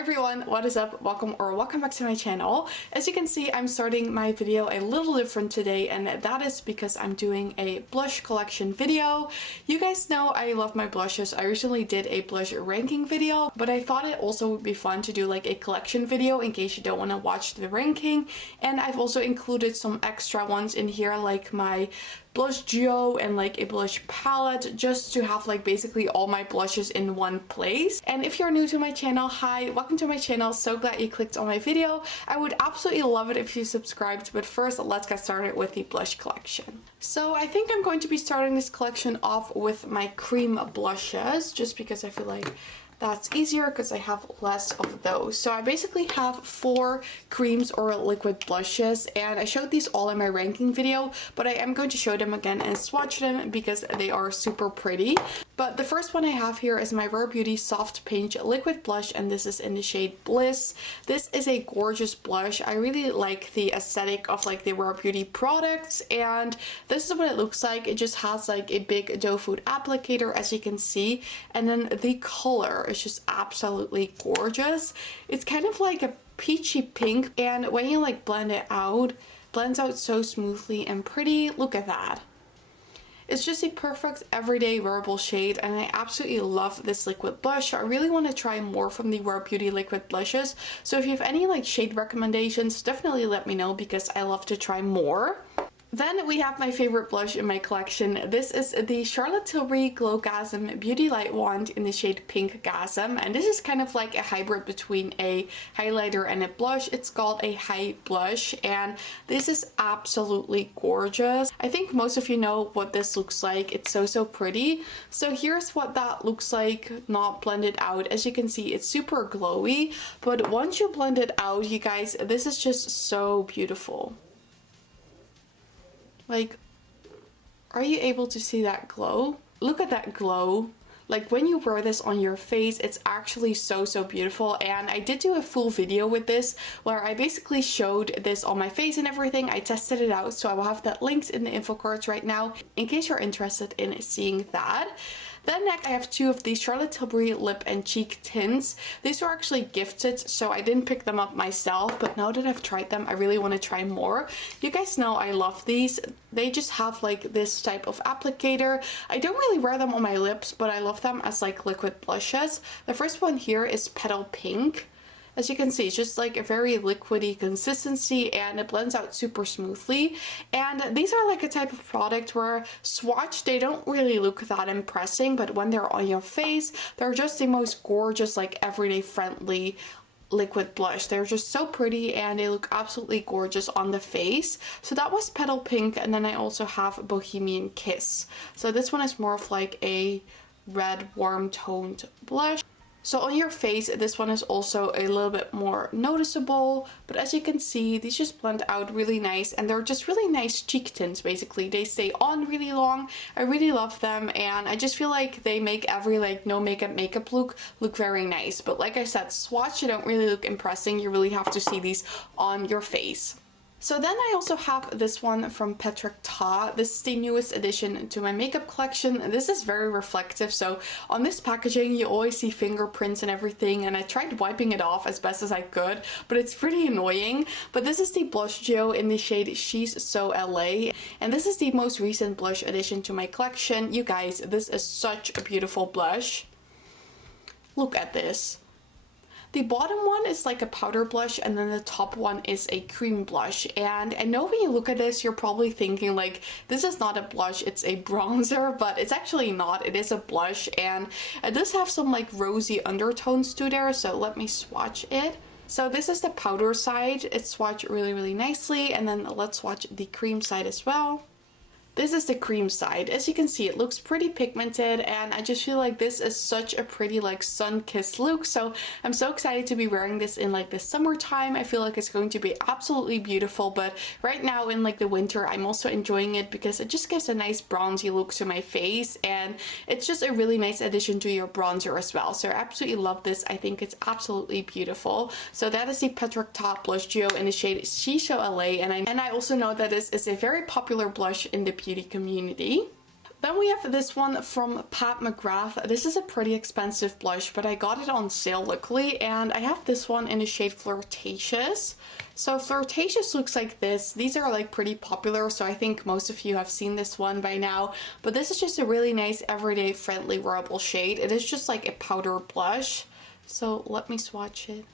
everyone, what is up? Welcome back to my channel. As you can see, I'm starting my video a little different today, and that is because I'm doing a blush collection video. You guys know I love my blushes. I recently did a blush ranking video, but I thought it also would be fun to do like a collection video in case you don't want to watch the ranking. And I've also included some extra ones in here, like my blush duo and like a blush palette, just to have like basically all my blushes in one place. And if you're new to my channel, hi, welcome to my channel. So glad you clicked on my video. I would absolutely love it if you subscribed, but first let's get started with the blush collection. So I think I'm going to be starting this collection off with my cream blushes, just because I feel like that's easier because I have less of those. So I basically have 4 creams or liquid blushes, and I showed these all in my ranking video, but I am going to show them again and swatch them because they are super pretty. But the first one I have here is my Rare Beauty Soft Pinch Liquid Blush, and this is in the shade Bliss. This is a gorgeous blush. I really like the aesthetic of like the Rare Beauty products, and this is what it looks like. It just has like a big doe foot applicator, as you can see, and then the color is just absolutely gorgeous. It's kind of like a peachy pink, and when you like blend it out, blends out so smoothly and pretty. Look at that. It's just a perfect everyday wearable shade, and I absolutely love this liquid blush. I really want to try more from the Rare Beauty liquid blushes, so if you have any like shade recommendations, definitely let me know because I love to try more. Then we have my favorite blush in my collection. This is the Charlotte Tilbury Glow Gasm Beauty Light Wand in the shade Pink Gasm, and this is kind of like a hybrid between a highlighter and a blush. It's called a high blush, and this is absolutely gorgeous. I think most of you know what this looks like. It's so pretty. So here's what that looks like not blended out. As you can see, it's super glowy, but once you blend it out, you guys, this is just so beautiful. Like, are you able to see that glow? Look at that glow. Like when you wear this on your face, it's actually so beautiful. And I did do a full video with this where I basically showed this on my face and everything. I tested it out, so I will have that linked in the info cards right now in case you're interested in seeing that. Then next I have 2 of these Charlotte Tilbury lip and cheek tints. These were actually gifted, so I didn't pick them up myself, but now that I've tried them, I really want to try more. You guys know I love these. They just have like this type of applicator. I don't really wear them on my lips, but I love them as like liquid blushes. The first one here is Petal Pink. As you can see, it's just like a very liquidy consistency, and it blends out super smoothly. And these are like a type of product where swatch, they don't really look that impressive, but when they're on your face, they're just the most gorgeous, like everyday friendly liquid blush. They're just so pretty and they look absolutely gorgeous on the face. So that was Petal Pink, and then I also have Bohemian Kiss. So this one is more of like a red warm toned blush. So on your face, this one is also a little bit more noticeable, but as you can see, these just blend out really nice, and they're just really nice cheek tints. Basically, they stay on really long. I really love them, and I just feel like they make every like no makeup look very nice. But like I said, swatch, they don't really look impressive. You really have to see these on your face. So then I also have this one from Patrick Ta. This is the newest addition to my makeup collection. This is very reflective, so on this packaging you always see fingerprints and everything, and I tried wiping it off as best as I could, but it's pretty annoying. But this is the blush duo in the shade She's So LA, and this is the most recent blush addition to my collection. You guys, this is such a beautiful blush. Look at this. The bottom one is like a powder blush, and then the top one is a cream blush. And I know when you look at this, you're probably thinking like, this is not a blush, it's a bronzer, but it's actually not. It is a blush, and it does have some like rosy undertones to there. So let me swatch it. So this is the powder side. It's swatched really nicely, and then let's swatch the cream side as well. This is the cream side. As you can see, it looks pretty pigmented, and I just feel like this is such a pretty like sun-kissed look. So I'm so excited to be wearing this in like the summertime. I feel like it's going to be absolutely beautiful, but right now in like the winter, I'm also enjoying it because it just gives a nice bronzy look to my face, and it's just a really nice addition to your bronzer as well. So I absolutely love this. I think it's absolutely beautiful. So that is the Patrick Ta blush duo in the shade She's So LA, and I also know that this is a very popular blush in the beauty community. Then we have this one from Pat McGrath. This is a pretty expensive blush, but I got it on sale luckily, and I have this one in the shade Flirtatious. So Flirtatious looks like this. These are like pretty popular, so I think most of you have seen this one by now. But this is just a really nice everyday friendly wearable shade. It is just like a powder blush. So let me swatch it.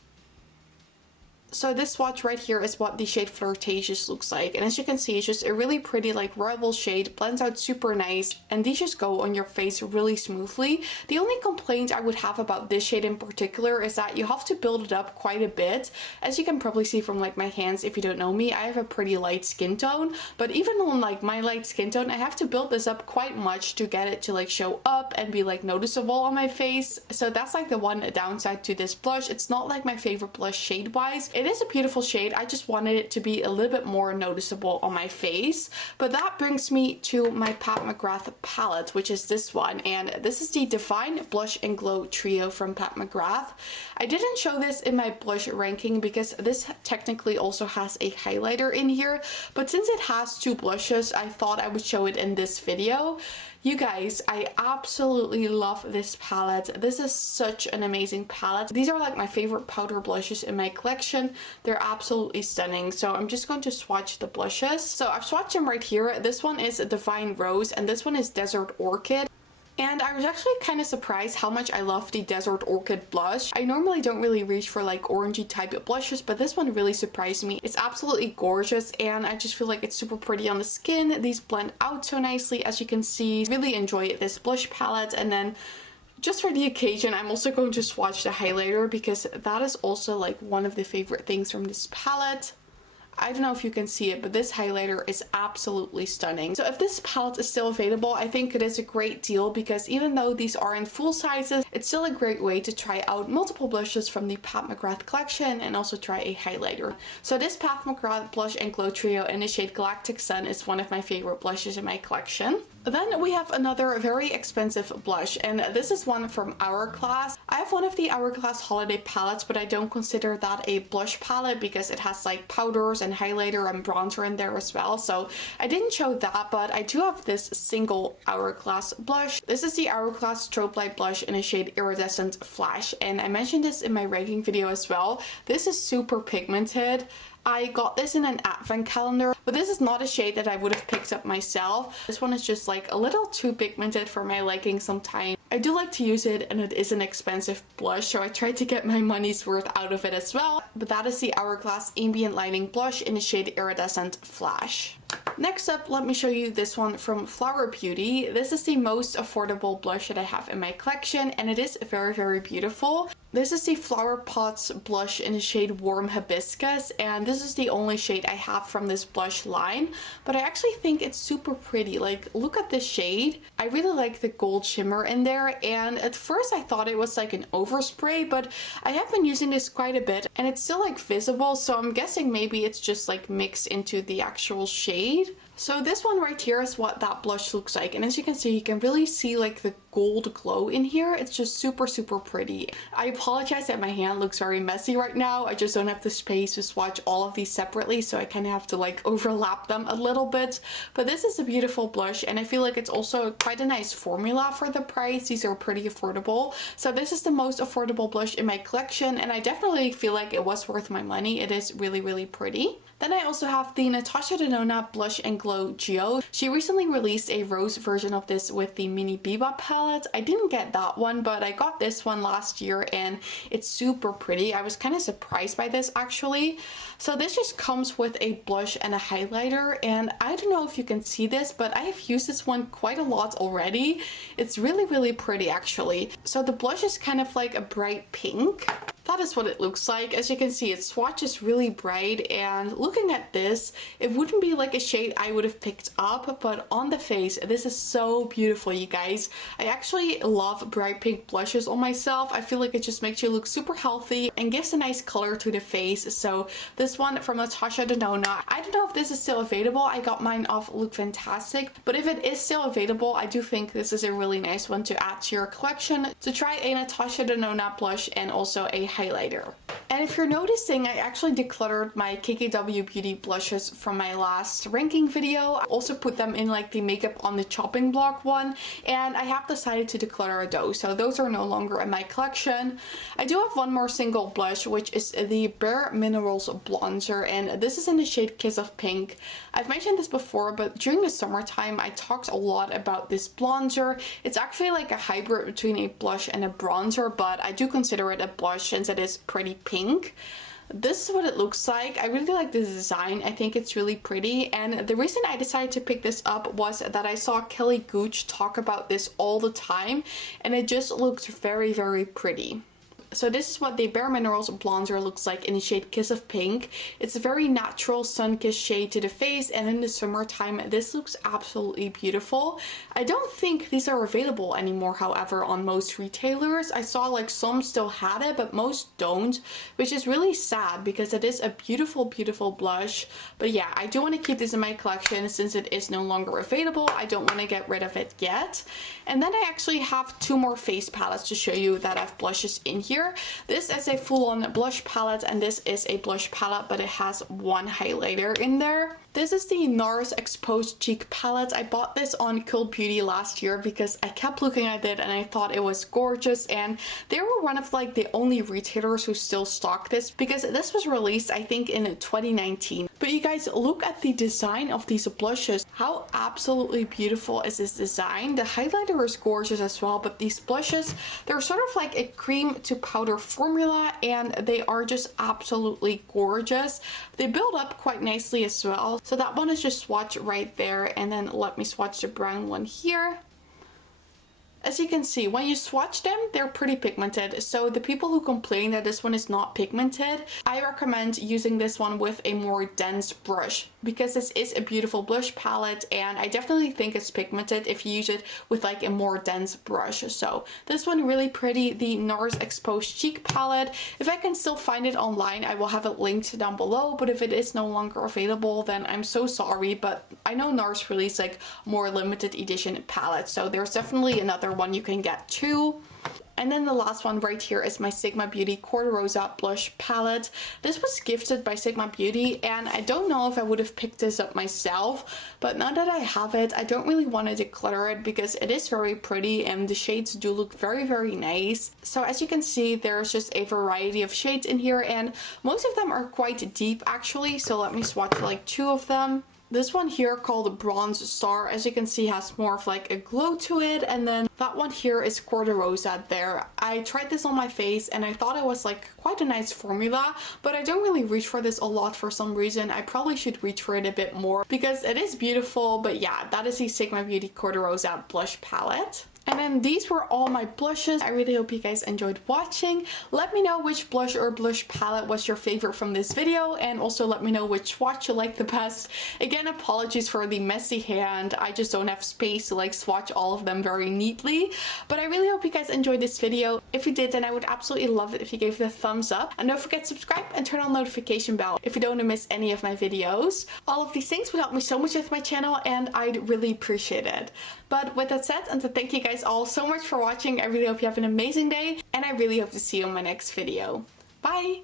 So this swatch right here is what the shade Flirtatious looks like, and as you can see, it's just a really pretty like wearable shade, blends out super nice, and these just go on your face really smoothly. The only complaint I would have about this shade in particular is that you have to build it up quite a bit. As you can probably see from like my hands, if you don't know me, I have a pretty light skin tone, but even on like my light skin tone, I have to build this up quite much to get it to like show up and be like noticeable on my face. So that's like the one downside to this blush. It's not like my favorite blush shade wise. It is a beautiful shade. I just wanted it to be a little bit more noticeable on my face. But that brings me to my Pat McGrath palette, which is this one, and this is the Divine Blush and Glow Trio from Pat McGrath. I didn't show this in my blush ranking because this technically also has a highlighter in here, but since it has two blushes, I thought I would show it in this video. You guys, I absolutely love this palette. This is such an amazing palette. These are like my favorite powder blushes in my collection. They're absolutely stunning. So I'm just going to swatch the blushes. So I've swatched them right here. This one is Divine Rose and this one is Desert Orchid. And I was actually kind of surprised how much I love the Desert Orchid blush. I normally don't really reach for like orangey type of blushes, but this one really surprised me. It's absolutely gorgeous and I just feel like it's super pretty on the skin. These blend out so nicely, as you can see. Really enjoy this blush palette. And then just for the occasion, I'm also going to swatch the highlighter because that is also like one of the favorite things from this palette. I don't know if you can see it, but this highlighter is absolutely stunning. So if this palette is still available, I think it is a great deal because even though these are in full sizes, it's still a great way to try out multiple blushes from the Pat McGrath collection and also try a highlighter. So this Pat McGrath Blush and Glow Trio in the shade Galactic Sun is one of my favorite blushes in my collection. Then we have another very expensive blush, and this is one from Hourglass. I have one of the Hourglass holiday palettes, but I don't consider that a blush palette because it has like powders and highlighter and bronzer in there as well. So I didn't show that, but I do have this single Hourglass blush. This is the Hourglass Strobe Light Blush in a shade Iridescent Flash, and I mentioned this in my ranking video as well. This is super pigmented. I got this in an advent calendar, but this is not a shade that I would have picked up myself. This one is just like a little too pigmented for my liking sometimes. I do like to use it and it is an expensive blush, so I tried to get my money's worth out of it as well. But that is the Hourglass Ambient Lighting Blush in the shade Iridescent Flash. Next up, let me show you this one from Flower Beauty. This is the most affordable blush that I have in my collection and it is very, very beautiful. This is the Flower Pots blush in the shade Warm Hibiscus, and this is the only shade I have from this blush line, but I actually think it's super pretty. Like, look at this shade. I really like the gold shimmer in there, and at first I thought it was like an overspray, but I have been using this quite a bit and it's still like visible, so I'm guessing maybe it's just like mixed into the actual shade. So this one right here is what that blush looks like, and as you can see, you can really see like the gold glow in here. It's just super, super pretty. I apologize that my hand looks very messy right now. I just don't have the space to swatch all of these separately, so I kind of have to like overlap them a little bit. But this is a beautiful blush, and I feel like it's also quite a nice formula for the price. These are pretty affordable. So this is the most affordable blush in my collection, and I definitely feel like it was worth my money. It is really, really pretty. Then I also have the Natasha Denona Blush and Glow Geo. She recently released a rose version of this with the Mini Bebop palette. I didn't get that one, but I got this one last year and it's super pretty. I was kind of surprised by this actually. So this just comes with a blush and a highlighter, and I don't know if you can see this, but I have used this one quite a lot already. It's really, really pretty actually. So the blush is kind of like a bright pink. That is what it looks like. As you can see, its swatch is really bright, and looking at this, it wouldn't be like a shade I would have picked up, but on the face, this is so beautiful, you guys. I actually love bright pink blushes on myself. I feel like it just makes you look super healthy and gives a nice color to the face. So this one from Natasha Denona, I don't know if this is still available. I got mine off Look Fantastic, but if it is still available, I do think this is a really nice one to add to your collection. So try a Natasha Denona blush and also a highlighter. And if you're noticing, I actually decluttered my KKW Beauty blushes from my last ranking video. I also put them in like the makeup on the chopping block one, and I have decided to declutter those, so those are no longer in my collection. I do have one more single blush, which is the Bareminerals bronzer, and this is in the shade Kiss of Pink. I've mentioned this before, but during the summertime I talked a lot about this bronzer. It's actually like a hybrid between a blush and a bronzer, but I do consider it a blush since it is pretty pink. This is what it looks like. I really like this design. I think it's really pretty, and the reason I decided to pick this up was that I saw Kelly Gooch talk about this all the time, and it just looks very, very pretty. So this is what the Bareminerals bronzer looks like in the shade Kiss of Pink. It's a very natural sun-kissed shade to the face, and in the summertime this looks absolutely beautiful. I don't think these are available anymore, however, on most retailers. I saw like some still had it, but most don't, which is really sad because it is a beautiful, beautiful blush. But yeah, I do want to keep this in my collection since it is no longer available. I don't want to get rid of it yet. And then I actually have two more face palettes to show you that have blushes in here. This is a full-on blush palette, and this is a blush palette, but it has one highlighter in there. This is the Nars Exposed Cheek palette. I bought this on Cult Beauty last year because I kept looking at it and I thought it was gorgeous, and they were one of like the only retailers who still stock this because this was released I think in 2019. But you guys, look at the design of these blushes. How absolutely beautiful is this design? The highlighter is gorgeous as well, but these blushes, they're sort of like a cream to powder formula, and they are just absolutely gorgeous. They build up quite nicely as well. So that one is just swatch right there, and then let me swatch the brown one here. As you can see, when you swatch them, they're pretty pigmented. So the people who complain that this one is not pigmented, I recommend using this one with a more dense brush because this is a beautiful blush palette, and I definitely think it's pigmented if you use it with like a more dense brush. So this one really pretty, the Nars Exposed Cheek palette. If I can still find it online, I will have it linked down below, but if it is no longer available, then I'm so sorry, but I know Nars released like more limited edition palettes, so there's definitely another one you can get too. And then the last one right here is my Sigma Beauty Cor-de-Rosa blush palette. This was gifted by Sigma Beauty, and I don't know if I would have picked this up myself, but now that I have it, I don't really want to declutter it because it is very pretty and the shades do look very, very nice. So as you can see, there's just a variety of shades in here, and most of them are quite deep actually, so let me swatch like two of them. This one here called Bronze Star, as you can see, has more of like a glow to it, and then that one here is Cor-de-Rosa there. I tried this on my face and I thought it was like quite a nice formula, but I don't really reach for this a lot for some reason. I probably should reach for it a bit more because it is beautiful. But yeah, that is the Sigma Beauty Cor-de-Rosa blush palette. And then these were all my blushes. I really hope you guys enjoyed watching. Let me know which blush or blush palette was your favorite from this video, and also let me know which swatch you like the best. Again, apologies for the messy hand. I just don't have space to like swatch all of them very neatly. But I really hope you guys enjoyed this video. If you did, then I would absolutely love it if you gave it a thumbs up. And don't forget to subscribe and turn on the notification bell if you don't want to miss any of my videos. All of these things would help me so much with my channel, and I'd really appreciate it. But with that said, and to thank you guys all so much for watching, I really hope you have an amazing day, and I really hope to see you in my next video. Bye!